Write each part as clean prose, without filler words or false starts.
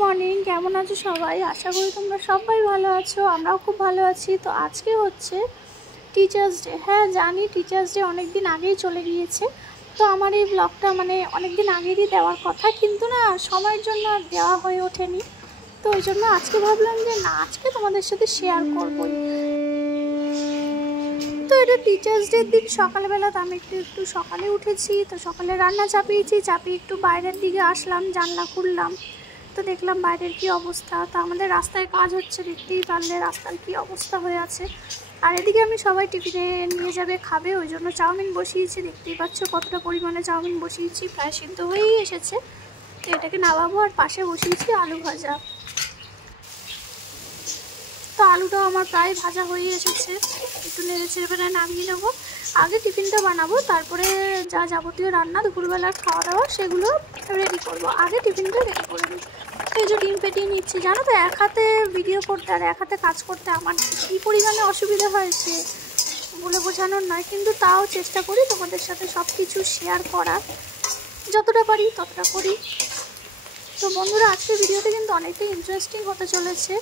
Morning, কেমন আছো সবাই? আশা করি তোমরা সবাই ভালো আছো, আমরাও খুব ভালো আছি। তো আজকে হচ্ছে টিচার্স ডে। হ্যাঁ জানি টিচার্স ডে অনেক দিন আগেই চলে গিয়েছে। তো আমার এই ব্লগটা অনেক দিন আগেরই দেওয়ার কথা, কিন্তু না সময়ের জন্য আর দেওয়া হয়ে ওঠেনি। তো ওই জন্য আজকে ভাবলাম যে না, আজকে তোমাদের সাথে শেয়ার করবই। তো এটা টিচার্স ডের দিন সকালবেলা। তো আমি একটু সকালে উঠেছি, তো সকালে রান্না চাপিয়ে একটু বাইরের দিকে আসলাম, জানলা খুললাম। তো দেখলাম বাইরের কি অবস্থা। তো আমাদের রাস্তায় কাজ হচ্ছে, দেখতেই পারলে রাস্তার কি অবস্থা হয়ে আছে। আর এদিকে আমি সবাই টিফিনে নিয়ে যাবে, খাবে, ওই জন্য চাউমিন বসিয়েছি। দেখতেই পাচ্ছ কতটা পরিমাণে চাউমিন বসিয়েছি, প্রায় সিদ্ধ হয়েই এসেছে। তো এটাকে নামাবো। আর পাশে বসিয়েছি আলু ভাজা। তো আলুটাও আমার প্রায় ভাজা হয়ে এসেছে, একটু নেড়ে ছেড়ে নামিয়ে নেবো। আগে টিফিনটা বানাবো, তারপরে যা যাবতীয় রান্না দুপুরবেলার খাওয়া দাওয়া সেগুলো রেডি করব। আগে টিফিনটা রেডি করে নিই। এই যে ডিম পেটিয়ে নিচ্ছি। জানো তো, এক হাতে ভিডিও করতে আর এক হাতে কাজ করতে আমার কী পরিমাণে অসুবিধা হয়েছে বলে বোঝানোর নয়, কিন্তু তাও চেষ্টা করি তোমাদের সাথে সব কিছু শেয়ার করার, যতটা পারি ততটা করি। তো বন্ধুরা, আজকের ভিডিওটা কিন্তু অনেকটাই ইন্টারেস্টিং হতে চলেছে।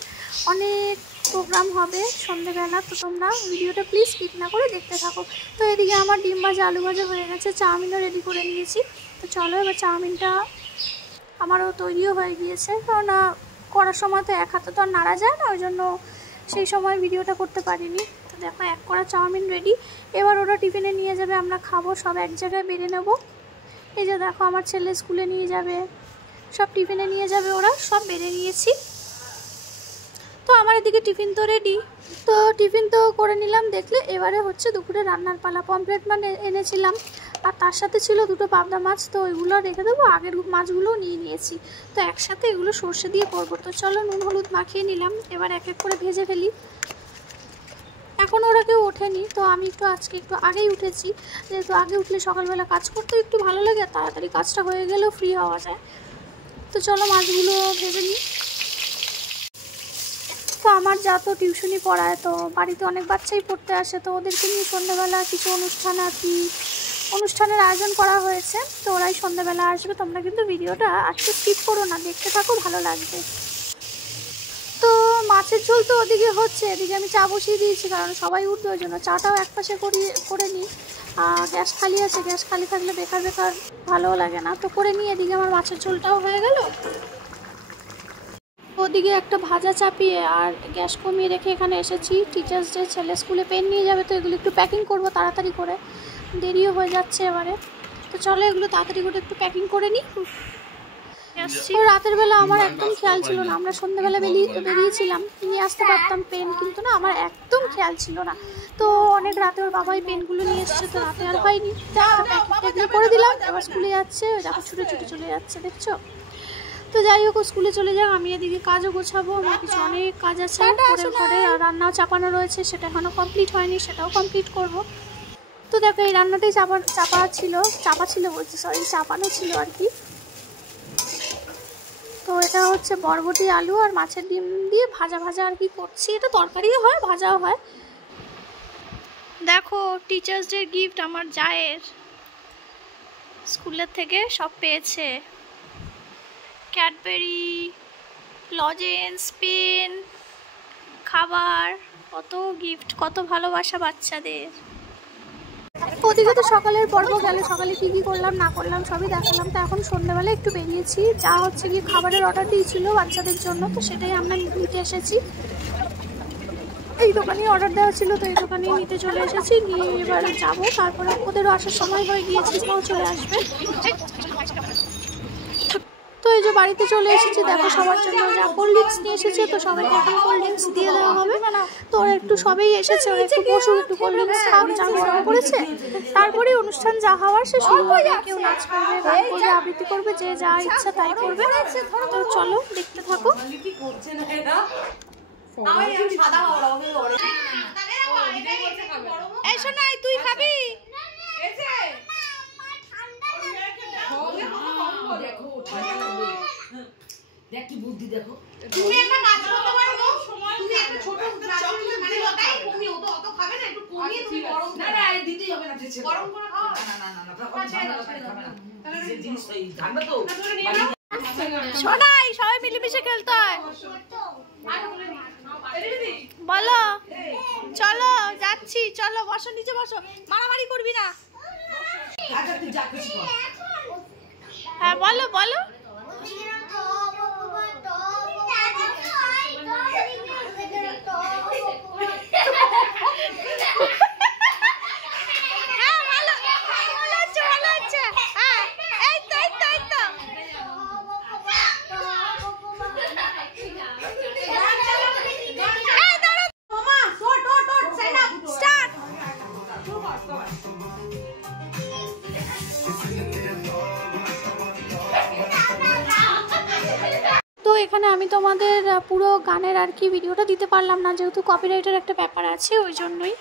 অনেক প্রোগ্রাম হবে সন্ধ্যেবেলা, তো তোমরা ভিডিওটা প্লিজ স্কিপ না করে দেখতে থাকো। তো এদিকে আমার ডিম ভাজা আলু ভাজা হয়ে গেছে, চাউমিনও রেডি করে নিয়েছি। তো চলো এবার চাউমিনটা আমারও তৈরিও হয়ে গিয়েছে, কারণ করার সময় তো এক হাতে তো আর নাড়া যায় না, ওই জন্য সেই সময় ভিডিওটা করতে পারিনি। তো দেখো এক কড়া চাউমিন রেডি। এবার ওরা টিফিনে নিয়ে যাবে, আমরা খাবো, সব এক জায়গায় বেড়ে নেবো। এই যে দেখো আমার ছেলে স্কুলে নিয়ে যাবে, সব টিফিনে নিয়ে যাবে, ওরা সব বেড়ে নিয়েছি। তো আমার এদিকে টিফিন তো রেডি। তো টিফিন তো করে নিলাম। দেখলে এবারে হচ্ছে দুপুরে রান্নার পালা। পমফ্রেট এনেছিলাম, আর তার সাথে ছিল দুটো পাবদা মাছ। তো ওইগুলো রেখে দেবো, আগের মাছগুলোও নিয়ে নিয়েছি। তো একসাথে এগুলো সর্ষে দিয়ে করবো। তো চলো নুন হলুদ মাখিয়ে নিলাম, এবার এক এক করে ভেজে ফেলি। এখন ওরা কেউ ওঠেনি, তো আমি আজকে একটু আগেই উঠেছি, যেহেতু আগে উঠলে সকালবেলা কাজ করতে একটু ভালো লাগে, তাড়াতাড়ি কাজটা হয়ে গেলেও ফ্রি হওয়া যায়। তো চলো মাছগুলো ভেজে নিই। তো আমার যা তো টিউশনি পড়ায়, তো বাড়িতে অনেক বাচ্চাই পড়তে আসে, তো ওদেরকে নিয়ে সন্ধ্যাবেলা কিছু অনুষ্ঠানের আয়োজন করা হয়েছে। তো ওরাই সন্ধ্যাবেলা আসবে। তোমরা কিন্তু ভিডিওটা আজকে স্কিপ করো না, দেখতে থাকো, ভালো লাগবে। তো মাছের ঝোল তো ওদিকে হচ্ছে, এদিকে আমি চা বসিয়ে দিয়েছি, কারণ সবাই উঠবে, ওই জন্য চাটাও এক পাশে করে নিই। গ্যাস খালি আছে, গ্যাস খালি থাকলে বেকার ভালোও লাগে না। তো করে নিই। এদিকে আমার মাছের ঝোলটাও হয়ে গেল। ওদিকে একটা ভাজা চাপিয়ে আর গ্যাস কমিয়ে রেখে এখানে এসেছি। টিচার্স ডে, ছেলে স্কুলে পেন নিয়ে যাবে, তো এগুলো একটু প্যাকিং করবো তাড়াতাড়ি করে, দেরিও হয়ে যাচ্ছে এবারে। তো চলো এগুলো তাড়াতাড়ি করে একটু প্যাকিং করে নিই। তো রাতের বেলা আমার একদম খেয়াল ছিল না, আমরা সন্ধ্যাবেলা বেরিয়েছিলাম, নিয়ে আসতে পারতাম পেন, কিন্তু না আমার একদম খেয়াল ছিল না। তো অনেক রাতে ওর বাবাই পেনগুলো নিয়ে এসছে, তো রাতে আর হয়নি। প্যাকিং করে দিলাম, এবার স্কুলে যাচ্ছে, দেখো ছুটে ছুটে চলে যাচ্ছে, দেখছো। তো যাই হোক, স্কুলে চলে যাক, আমি এদিকে কাজও গোছাবো। আমার কিছু অনেক কাজ আছে ঘরে, আর রান্নাও চাপানো রয়েছে, সেটা এখনও কমপ্লিট হয়নি, সেটাও কমপ্লিট করব। তো দেখো এই রান্নাটাই চাপানো ছিল আর কি। তো এটা হচ্ছে বরবটি আলু আর মাছের ডিম দিয়ে ভাজা আর কি করছি। এটা তরকারিও হয়, ভাজাও হয়। দেখো টিচার্স ডে গিফট আমার জায়ের, স্কুলের থেকে সব পেয়েছে, ক্যাডবেরি, লজেন্স, পেন, খাবার, কত গিফট, কত ভালোবাসা বাচ্চাদের। ওদিকে তো সকালের পর্ব গেল, সকালে কি করলাম না করলাম সবই দেখালাম। তো এখন সন্ধ্যাবেলা একটু বেরিয়েছি, যা হচ্ছে কি খাবারের অর্ডার দিয়েছিল বাচ্চাদের জন্য, তো সেটাই আমরা নিতে এসেছি। এই দোকানেই অর্ডার দেওয়া ছিল, তো এই দোকানেই নিতে চলে এসেছি। নিয়ে এবার যাবো, তারপরে ওদেরও আসার সময় হয়ে গিয়েছে, তাও চলে আসবে। তো এই যে বাড়িতে চলে এসেছি, দেখো সবার জন্য যা কোল্ড ড্রিঙ্কস নিয়ে এসেছে, তো সবাইকে এখন কোল্ড ড্রিঙ্কস দিয়ে দেওয়া হবে। তো ওরা একটু সবেই এসেছে, ওরা একটু বসুক, একটু কোল্ড ড্রিঙ্কস খাও, যা গরম করেছে। তারপরে অনুষ্ঠান যা হওয়ার সে শুরু হবে। কেউ নাচ করবে, গান করবে, আবৃত্তি করবে, যে যা ইচ্ছা তাই করবে। তো চলো দেখতে থাকো। তুই খাবি? দেখ কি বুদ্ধি, দেখো তুমি একটা কাজ করতে পারো, তুমি একটা ছোট মানে ওটাই কমি, অত খাবে না, একটু কমিয়ে তুমি গরম, না দিতেই হবে না, গরম করে খাও। না তখন ঠান্ডা খাবে না, তাহলে জিনিস ঠান্ডা তো শোনাই সবাই মিলেমিশে খেলতে হয়। বলো চলো যাচ্ছি, চলো বসো নিচে বসো, মারামারি করবি না। হ্যাঁ বলো বলো। এখানে আমি তোমাদের পুরো গানের আর কি ভিডিওটা দিতে পারলাম না, যেহেতু কপিরাইটের একটা ব্যাপার আছে, ওই জন্যই।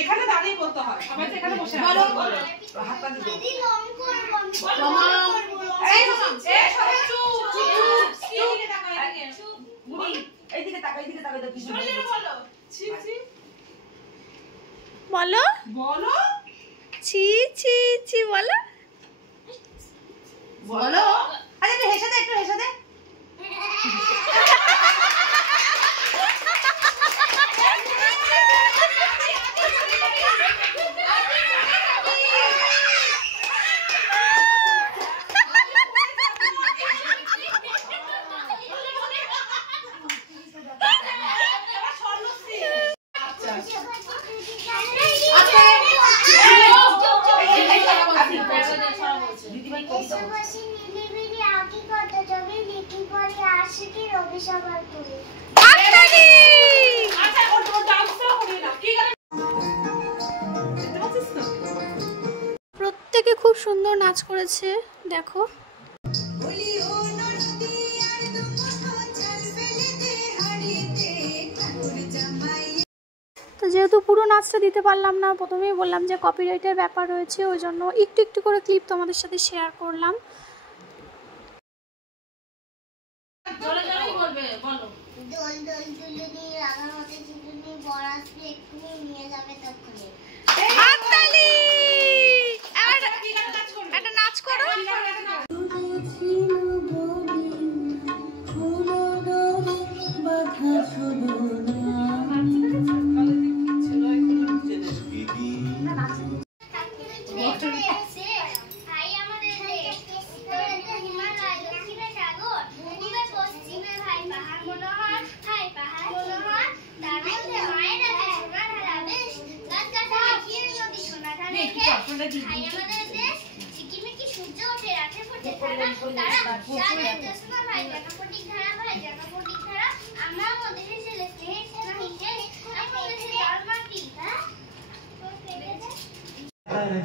এখানে দাঁড়িয়ে বলতে হয়, সবাই তো এখানে বসে আছে। হাত পা দিয়ে দিদি লং করব। এই সবাই চুপ এইদিকে তাকাও, এইদিকে চুপ বুড়ি, এইদিকে তাকাও, এইদিকে তাকাও, তো কিছু বলো। ছি ছি বলো বলো, ছি ছি ছি বলো বলো। আরে একটু হেসে দে, একটু হেসে দে। প্রত্যেকে খুব সুন্দর নাচ করেছে দেখো। তো যেহেতু পুরো নাচটা দিতে পারলাম না, প্রথমেই বললাম যে কপিরাইটের ব্যাপার রয়েছে, ওই জন্য একটু একটু করে ক্লিপ তোমাদের সাথে শেয়ার করলাম। একটা নাচ করো।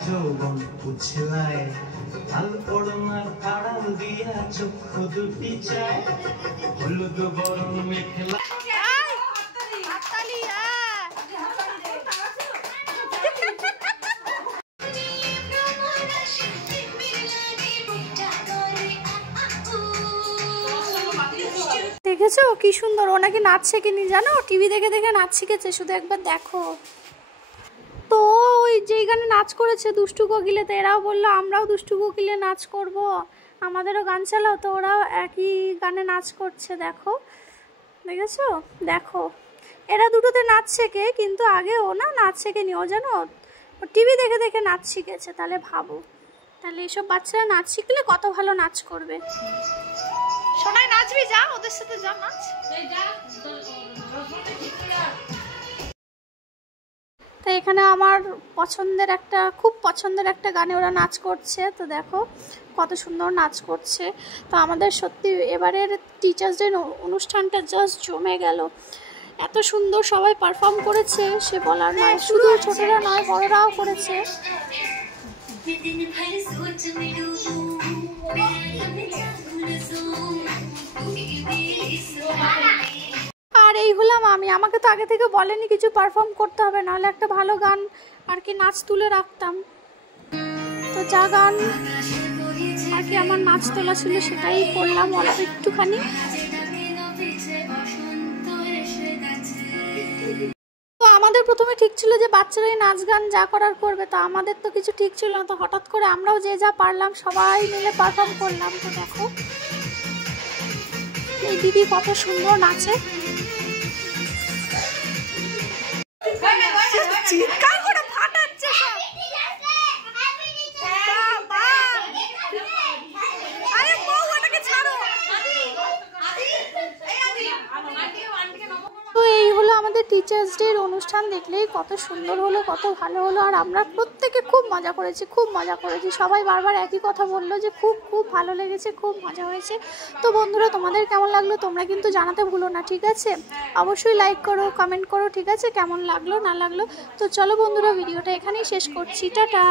যৌবন পুছলায় লাল ওড়নার আড়াল দিয়া চক্ষু দুটি চায় হলুদ বরণ মেখলা। দেখেছো কি সুন্দর, ও নাকি নাচ শেখেনি জানো, টিভি দেখে দেখে নাচ শিখেছে, শুধু একবার দেখো। তো ওই যেই গানে নাচ করেছে দুষ্টু কোকিলেতে, এরাও বললো আমরাও দুষ্টু কোকিলে নাচ করব, আমাদেরও গান চালাও, তো ওরাও একই গানে নাচ করছে দেখো। দেখেছো দেখো, এরা দুটোতে নাচ শেখে, কিন্তু আগে ও না নাচ শেখেনি, ও জানো ও টিভি দেখে দেখে নাচ শিখেছে। তাহলে ভাবো, তাহলে এসব বাচ্চারা নাচ শিখলে কত ভালো নাচ করবে। সোনাই নাচবি, যা ওদের সাথে যা নাচ। তো এখানে আমার পছন্দের একটা খুব পছন্দের একটা গানে ওরা নাচ করছে, তো দেখো কত সুন্দর নাচ করছে। তো আমাদের সত্যি এবারের টিচার্স ডে অনুষ্ঠানটা জাস্ট জমে গেল, এত সুন্দর সবাই পারফর্ম করেছে সে বলার নয়, শুধু ছোটরা নয় বড়রাও করেছে। আর এই হলাম আমি, আমাকে তো আগে থেকে বলেনি কিছু পারফর্ম করতে হবে, নাহলে একটা ভালো গান আর কি নাচ তুলে রাখতাম। তো যা গান আর কি আমার নাচ তোলা ছিল সেটাই করলাম অল্প একটুখানি। তো আমাদের প্রথমে ঠিক ছিল যে বাচ্চারাই নাচ গান যা করার করবে, তো আমাদের তো কিছু ঠিক ছিল না, তো হঠাৎ করে আমরাও যে যা পারলাম সবাই মিলে পারফর্ম করলাম। তো দেখো এই দিদি কত সুন্দর নাচে, চিৎকার করে ফাটাচ্ছে সব। আরে বউ ওটাকে ছাড়ো। তো এই হলো আমাদের টিচার্স ডের অনুষ্ঠান, দেখলেই কত সুন্দর হলো, কত ভালো হলো। আর আমরা প্রত্যেকে খুব মজা করেছি, খুব মজা করেছি। সবাই বারবার একই কথা বললো যে খুব খুব ভালো লেগেছে, খুব মজা হয়েছে। তো বন্ধুরা তোমাদের কেমন লাগলো তোমরা কিন্তু জানাতে ভুলো না, ঠিক আছে? অবশ্যই লাইক করো, কমেন্ট করো, ঠিক আছে, কেমন লাগলো না লাগলো। তো চলো বন্ধুরা ভিডিওটা এখানেই শেষ করছি, টাটা।